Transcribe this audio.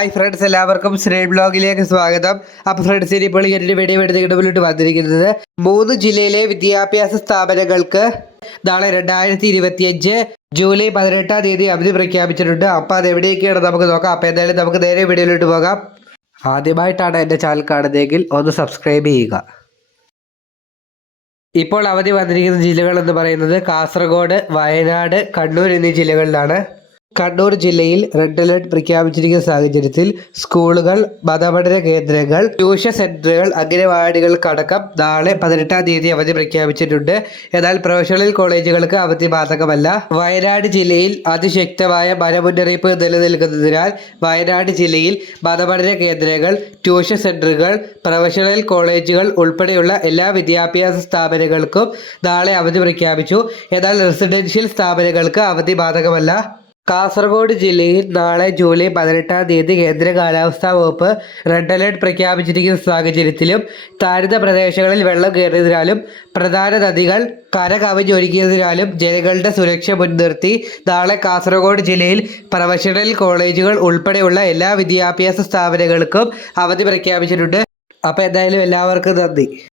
Hi friends എല്ലാവർക്കും സ്നേഹ ബ്ലോഗിലേക്ക് സ്വാഗതം. അപ്പോൾ ഫ്രണ്ട്സ് ഇനിയിപ്പോൾ ഈ ഒരു വീഡിയോ വന്നിരിക്കുന്നത് മൂന്ന് ജില്ലയിലെ വിദ്യാഭ്യാസ സ്ഥാപനങ്ങൾക്ക് നാളെ രണ്ടായിരത്തി ഇരുപത്തിയഞ്ച് ജൂലൈ പതിനെട്ടാം തീയതി അവധി പ്രഖ്യാപിച്ചിട്ടുണ്ട്. അപ്പോൾ അത് എവിടെയൊക്കെയാണ് നമുക്ക് നോക്കാം. അപ്പോൾ എന്തായാലും നമുക്ക് നേരെ വീഡിയോയിലോട്ട് പോകാം. ആദ്യമായിട്ടാണ് എന്റെ ചാനൽ കാണുന്നതെങ്കിൽ ഒന്ന് സബ്സ്ക്രൈബ് ചെയ്യുക. ഇപ്പോൾ അവധി വന്നിരിക്കുന്ന ജില്ലകൾ എന്ന് പറയുന്നത് കാസർഗോഡ് വയനാട് കണ്ണൂർ എന്നീ ജില്ലകളിലാണ്. കണ്ണൂർ ജില്ലയിൽ റെഡ് അലർട്ട് പ്രഖ്യാപിച്ചിരിക്കുന്ന സാഹചര്യത്തിൽ സ്കൂളുകൾ മതപഠന കേന്ദ്രങ്ങൾ ട്യൂഷൻ സെന്ററുകൾ അംഗനവാടികൾക്കടക്കം നാളെ പതിനെട്ടാം തീയതി അവധി പ്രഖ്യാപിച്ചിട്ടുണ്ട്. എന്നാൽ പ്രൊഫഷണൽ കോളേജുകൾക്ക് അവധി ബാധകമല്ല. വയനാട് ജില്ലയിൽ അതിശക്തമായ മഴ മുന്നറിയിപ്പ് നിലനിൽക്കുന്നതിനാൽ വയനാട് ജില്ലയിൽ മതപഠന കേന്ദ്രങ്ങൾ ട്യൂഷൻ സെന്ററുകൾ പ്രൊഫഷണൽ കോളേജുകൾ ഉൾപ്പെടെയുള്ള എല്ലാ വിദ്യാഭ്യാസ സ്ഥാപനങ്ങൾക്കും നാളെ അവധി പ്രഖ്യാപിച്ചു. എന്നാൽ റെസിഡൻഷ്യൽ സ്ഥാപനങ്ങൾക്ക് അവധി ബാധകമല്ല. കാസർഗോഡ് ജില്ലയിൽ നാളെ ജൂലൈ പതിനെട്ടാം തീയതി കേന്ദ്ര കാലാവസ്ഥാ വകുപ്പ് റെഡ് അലേർട്ട് പ്രഖ്യാപിച്ചിരിക്കുന്ന സാഹചര്യത്തിലും താഴ്ന്ന പ്രദേശങ്ങളിൽ വെള്ളം കയറിയതിനാലും പ്രധാന നദികൾ കര കവിഞ്ഞൊരുക്കിയതിനാലും ജനങ്ങളുടെ സുരക്ഷ മുൻനിർത്തി നാളെ കാസർഗോഡ് ജില്ലയിൽ പ്രൊഫഷണൽ കോളേജുകൾ ഉൾപ്പെടെയുള്ള എല്ലാ വിദ്യാഭ്യാസ സ്ഥാപനങ്ങൾക്കും അവധി പ്രഖ്യാപിച്ചിട്ടുണ്ട്. അപ്പോൾ എന്തായാലും എല്ലാവർക്കും നന്ദി.